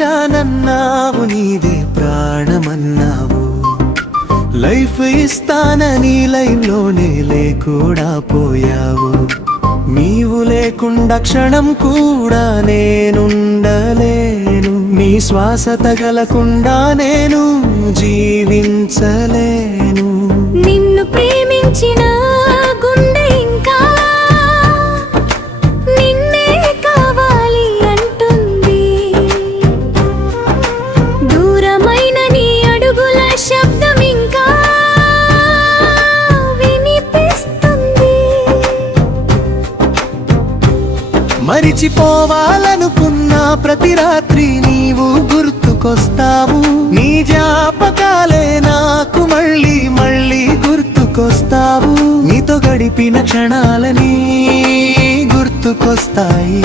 ప్రేమించానన్నావు, నీవే ప్రాణమన్నావు. లైఫ్ ఇస్తానని లైన్లోనే లేకుండా పోయావు. నీవు లేకుండా క్షణం కూడా నేనుండలేను. నీ శ్వాస తగలకుండా నేను జీవించలేను. నిన్ను ప్రేమించిన గుండె ఇంకా నిన్నే కావాలి అంటుంది. దూరమైన నీ అడుగుల శబ్దం ఇంకా వినిపిస్తుంది. మరిచిపోవాలనుకున్న ప్రతి రాత్రి నీవు గుర్తుకొస్తావు. నీ జ్ఞాపకాలే నాకు మళ్ళీ మళ్ళీ గుర్తుకొస్తావు. నీతో గడిపిన క్షణాలని గుర్తుకొస్తాయి.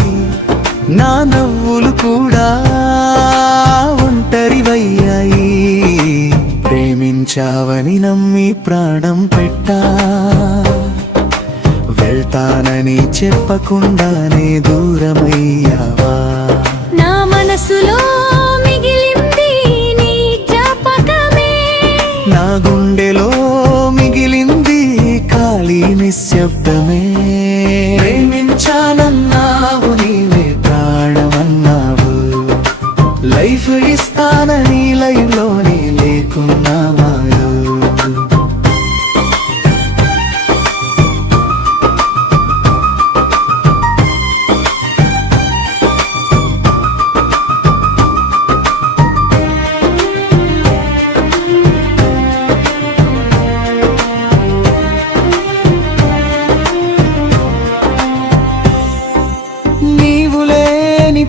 నా నవ్వులు కూడా ఒంటరివయ్యాయి. ప్రేమించావని నమ్మి ప్రాణం పెట్టా, వెళ్తానని చెప్పకుండానే దూరమయ్యావా. నా మనసులో మిగిలింది నీ జ్ఞాపకమే, నా గుండెలో మిగిలింది ఖాళీ నిశ్శబ్దమే. ప్రేమించానన్నావు, నీవే ప్రాణమన్నావు. లైఫ్ ఇస్తానని లైవ్లోనే లేకున్నావా.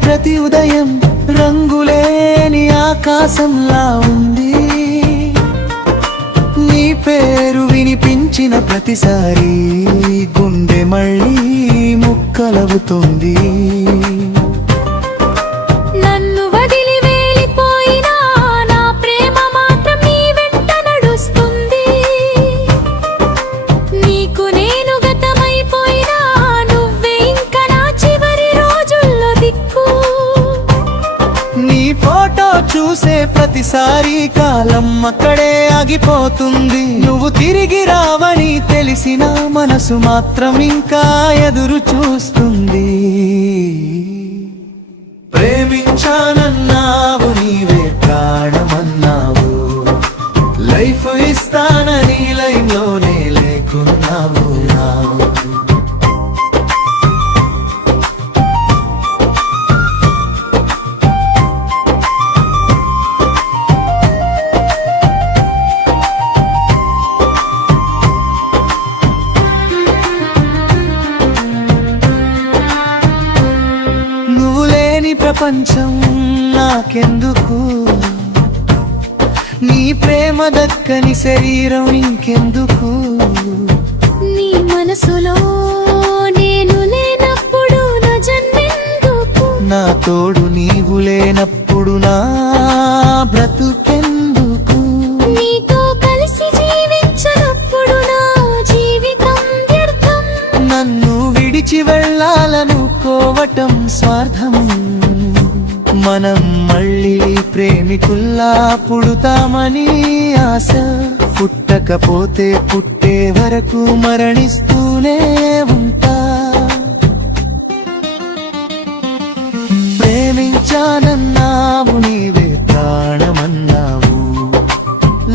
ప్రతి ఉదయం రంగులేని ఆకాశంలా ఉంది. నీ పేరు వినిపించిన ప్రతిసారి గుండె మళ్ళీ ముక్కలవుతుంది. నన్ను వదిలి వెళ్ళిపోయినా నా ప్రేమ మాత్రం నీ వెంట నడుస్తుంది. నీకు నేను గతమైపోయినా నువ్వే ఇంకా నా చివరి రోజుల్లో దిక్కు. నీ ఫోటో చూసే ప్రతిసారి కాలం అక్కడే ఆగిపోతుంది. నువ్వు తిరిగి రావని తెలిసిన మనసు మాత్రం ఇంకా ఎదురు చూస్తుంది. ప్రేమించానన్నావు, నీవే ప్రాణమన్నావు. లైఫ్ ఇస్తానని లైన్లోనే లేకున్నావు. ప్రపంచం నాకెందుకు, నీ ప్రేమ దక్కని శరీరం ఇంకెందుకు. నీ మనసులో నేను లేనప్పుడు నా జన్మెందుకు. నా తోడు నీవు లేనప్పుడు నా బ్రతుకెందుకు. నీతో కలిసి జీవించనప్పుడు నా జీవితం వ్యర్థం. నన్ను విడిచి వెళ్ళాలనుకోవటం స్వార్థం. మనం మళ్ళీ ప్రేమికుల్లా పుడతామని ఆశ. పుట్టకపోతే పుట్టే వరకు మరణిస్తూనే ఉంటా. ప్రేమించానన్నావు, నీవే ప్రాణమన్నావు.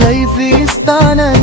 లైఫ్ ఇస్తానని